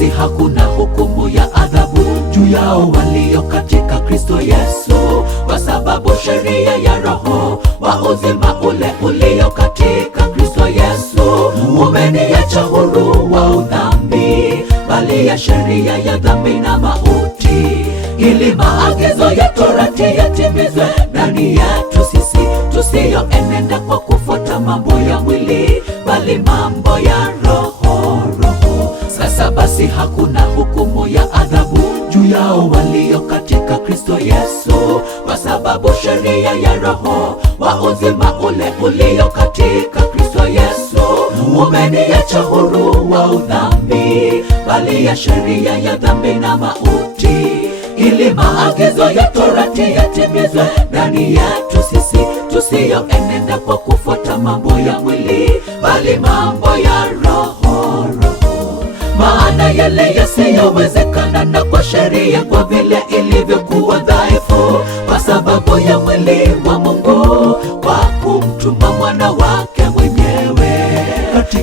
basi hakuna hukumu ya adhabu juu yao walio katika Kristo Yesu, kwa sababu sheria ya Roho wa uzima ule ulio katika Kristo Yesu umeniacha huru wa udhambi, bali ya sheria ya dhambi na mauti, ili maagizo ya Torati yatimizwe ndani yetu sisi, tusiyoenenda kwa kufuata mambo ya mwili, bali mambo ya Roho. Sasa basi hakuna hukumu ya adhabu juu yao walio katika Kristo Yesu, kwa sababu sheria ya Roho wa uzima ule ulio katika Kristo Yesu umeniacha huru wa udhambi, bali ya sheria ya dhambi na mauti, ili maagizo ya Torati yatimizwe ndani yetu sisi, tusiyoenenda kwa kufuata mambo ya mwili, bali mambo ya Roho. Maana yale yasiyowezekana na kwa sheria, kwa vile ilivyokuwa dhaifu kwa sababu ya mwili wa Mungu, kwa kumtuma mwana wake mwenyewe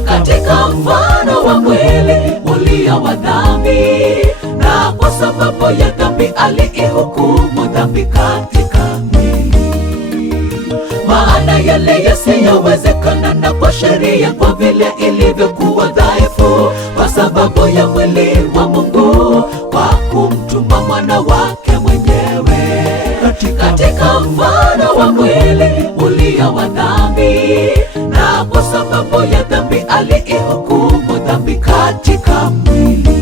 katika mfano wa mwili ulio wa dhambi, na kwa sababu ya dhambi aliihukumu dhambi katika mwili. Maana yale yasiyowezekana na kwa sheria, kwa vile ilivyokuwa dhaifu kwa sababu ya mwili wa Mungu, kwa kumtuma mwana wake mwenyewe katika mfano wa mwili ulio wa dhambi, na kwa sababu ya dhambi aliihukumu dhambi katika mwili.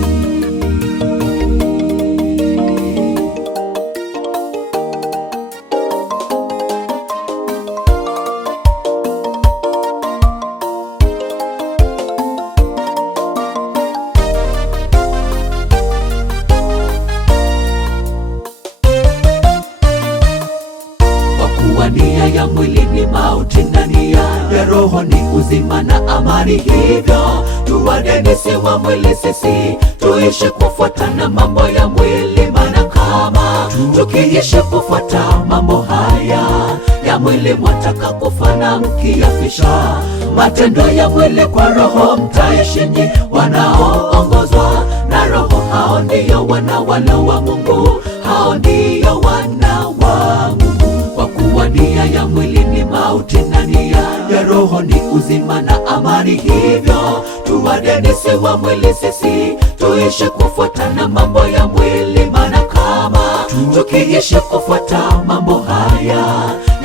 Nia ya mwili ni mauti na nia ya Roho ni uzima na amani, hivyo tuwadenisi wa mwili sisi, tuishi kufuatana mambo ya mwili. Maana kama tukiishi kufuata mambo haya ya mwili, mwataka kufana mkiyafisha matendo ya mwili. Kwa Roho mtaishi nyi wanaoongozwa na Roho, hao ndio wana wa Mungu, hao ndio wana wa Mungu. Kwa kuwa nia ya mwili ni mauti na nia ya Roho ni uzima na amani, hivyo tuwadenisi wa mwili sisi, tuishi kufuatana mambo ya mwili. Maana kama tukiishi kufuata mambo haya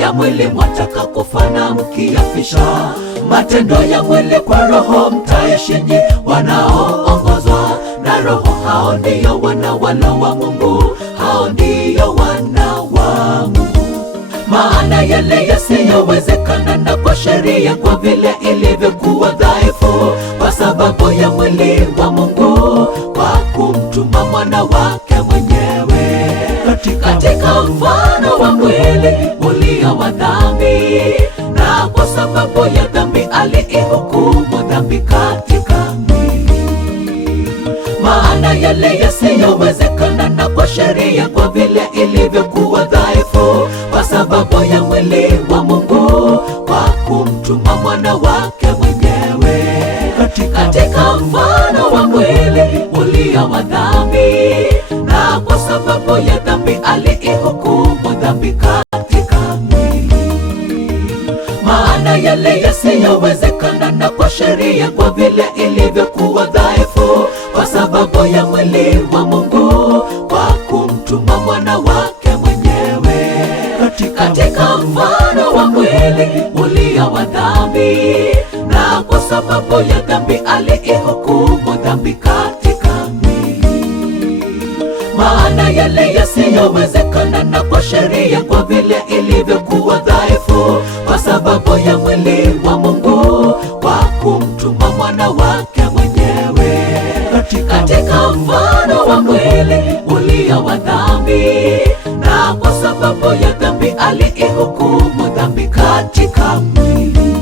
ya mwili, mwataka kufana mkiyafisha matendo ya mwili. Kwa Roho mtaishi nyi wanaoongozwa na Roho, hao ndio wana wa Mungu, hao ndio wana wa Mungu. Maana yale yasiyowezekana na kwa sheria, kwa vile ilivyokuwa dhaifu kwa sababu ya mwili wa Mungu, kwa kumtuma mwana wake mwenyewe katika mfano wa mwili ulio wa dhambi, na kwa sababu ya dhambi aliihukumu dhambi katika mwili. Maana yale yasiyowezekana na kwa sheria, kwa vile ilivyokuwa dhaifu kwa sababu ya mwili wa Mungu, kwa kumtuma mwana wake mwenyewe katika mfano wa mwili ulio wa dhambi, na kwa sababu ya dhambi aliihukumu dhambi katika mwili. Maana yale yasiyowezekana na kwa sheria, kwa vile ilivyokuwa dhaifu kwa sababu ya mwili wa Mungu, kwa kumtuma mwana wake mwenyewe katika mfano wa mwili ulio wa dhambi, na kwa sababu ya dhambi aliihukumu dhambi katika mwili. Maana yale yasiyowezekana na kwa sheria, kwa vile ilivyokuwa dhaifu kwa sababu ya mwili wa Mungu, kwa kumtuma mwana wake mwenyewe katika mfano wa mwili ulio wa dhambi, na kwa sababu ya dhambi aliihukumu dhambi katika mwili.